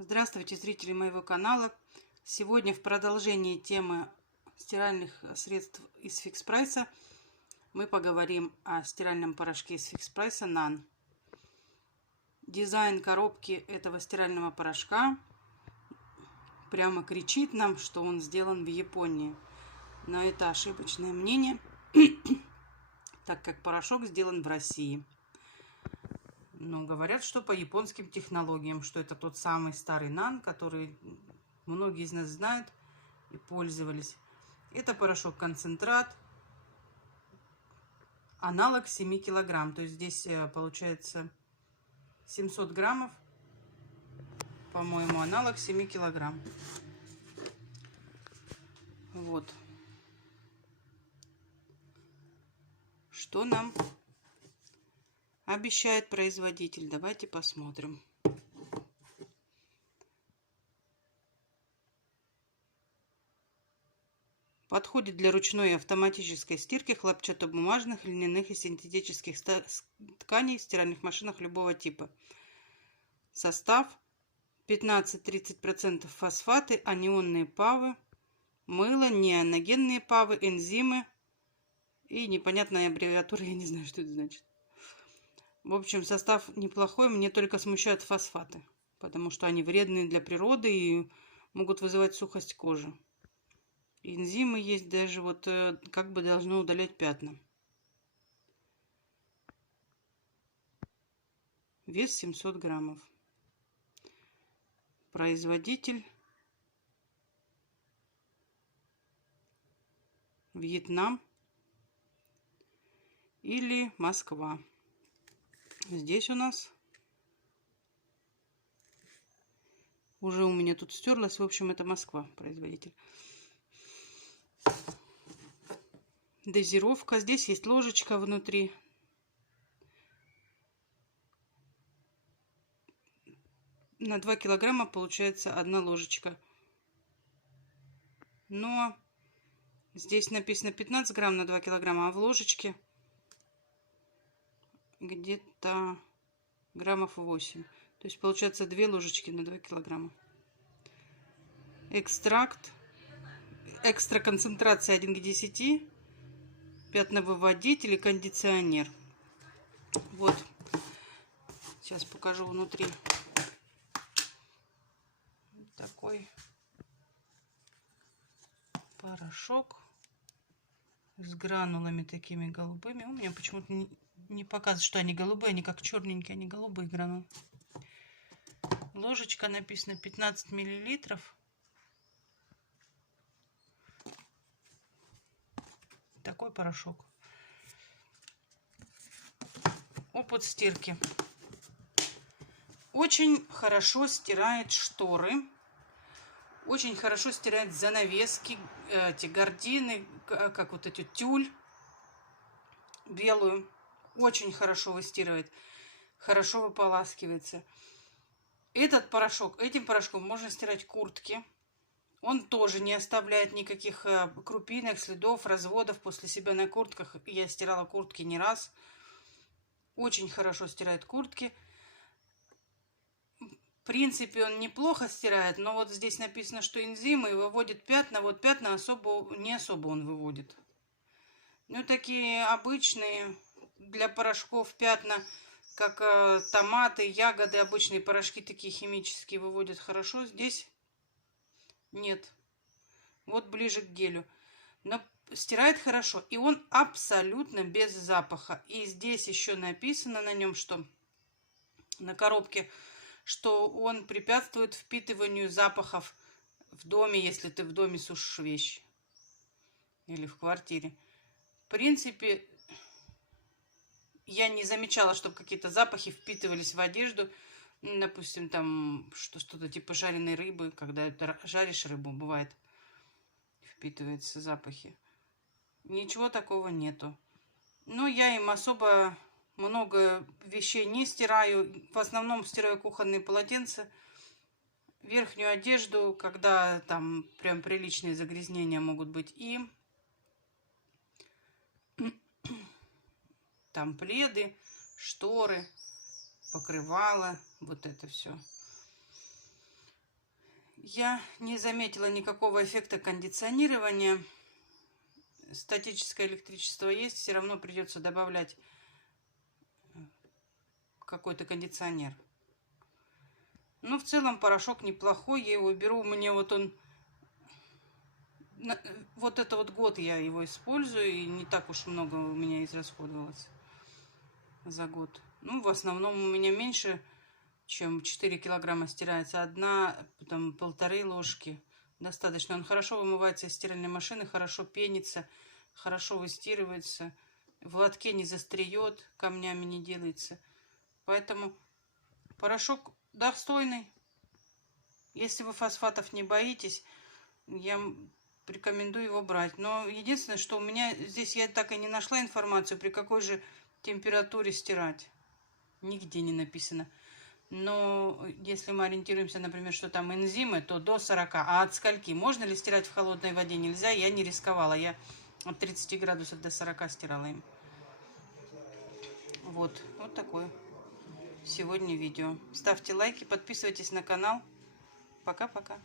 Здравствуйте, зрители моего канала. Сегодня в продолжении темы стиральных средств из Фикс Прайса мы поговорим о стиральном порошке из Фикс Прайса None. Дизайн коробки этого стирального порошка прямо кричит нам, что он сделан в Японии. Но это ошибочное мнение, так как порошок сделан в России. Но говорят, что по японским технологиям, что это тот самый старый None, который многие из нас знают и пользовались. Это порошок-концентрат, аналог 7 килограмм. То есть здесь получается 700 граммов, по-моему, аналог 7 килограмм. Вот. Что нам обещает производитель? Давайте посмотрим. Подходит для ручной и автоматической стирки хлопчатобумажных, льняных и синтетических тканей в стиральных машинах любого типа. Состав: 15-30% фосфаты, анионные павы, мыло, неоногенные павы, энзимы и непонятная аббревиатура, я не знаю, что это значит. В общем, состав неплохой, мне только смущают фосфаты, потому что они вредные для природы и могут вызывать сухость кожи. Энзимы есть даже, вот как бы должно удалять пятна. Вес 700 граммов. Производитель Вьетнам или Москва. Здесь у нас уже у меня тут стерлась. В общем, это Москва, производитель. Дозировка. Здесь есть ложечка внутри. На 2 килограмма получается 1 ложечка. Но здесь написано 15 грамм на 2 килограмма, а в ложечке где-то граммов 8. То есть получается 2 ложечки на 2 килограмма. Экстракт. Экстра концентрация 1 к 10. Пятновыводитель и кондиционер. Вот. Сейчас покажу внутри. Такой порошок с гранулами такими голубыми. У меня почему-то не показывает, что они голубые, они как черненькие, они голубые гранулы. Ложечка, написано 15 миллилитров. Такой порошок. Опыт стирки. Очень хорошо стирает шторы. Очень хорошо стирает занавески, эти гардины, как вот эти тюль белую. Очень хорошо выстирывает. Хорошо выполаскивается. Этот порошок, этим порошком можно стирать куртки. Он тоже не оставляет никаких крупинок, следов, разводов после себя на куртках. Я стирала куртки не раз. Очень хорошо стирает куртки. В принципе, он неплохо стирает, но вот здесь написано, что энзимы выводят пятна. Вот пятна не особо он выводит. Ну, такие обычные для порошков пятна, как томаты, ягоды, обычные порошки такие химические выводят хорошо. Здесь нет. Вот ближе к гелю. Но стирает хорошо. И он абсолютно без запаха. И здесь еще написано на нем, что на коробке, что он препятствует впитыванию запахов в доме, если ты в доме сушишь вещи. Или в квартире. В принципе, я не замечала, чтобы какие-то запахи впитывались в одежду. Допустим, там что-то типа жареной рыбы. Когда жаришь рыбу, бывает, впитываются запахи. Ничего такого нету. Но я им особо много вещей не стираю. В основном стираю кухонные полотенца, верхнюю одежду, когда там прям приличные загрязнения могут быть. И там пледы, шторы, покрывала, вот это все. Я не заметила никакого эффекта кондиционирования. Статическое электричество есть, все равно придется добавлять какой-то кондиционер. Но в целом порошок неплохой, я его беру, мне вот он, вот это вот год я его использую, и не так уж много у меня израсходовалось за год. Ну, в основном у меня меньше, чем 4 килограмма стирается, одна, там, 1,5 ложки достаточно. Он хорошо вымывается из стиральной машины, хорошо пенится, хорошо выстирывается, в лотке не застреет, камнями не делается. Поэтому порошок достойный. Если вы фосфатов не боитесь, я рекомендую его брать. Но единственное, что у меня здесь, я так и не нашла информацию, при какой же температуре стирать. Нигде не написано. Но если мы ориентируемся, например, что там энзимы, то до 40. А от скольки? Можно ли стирать в холодной воде? Нельзя. Я не рисковала. Я от 30 градусов до 40 стирала им. Вот такое сегодня видео. Ставьте лайки, подписывайтесь на канал. Пока-пока.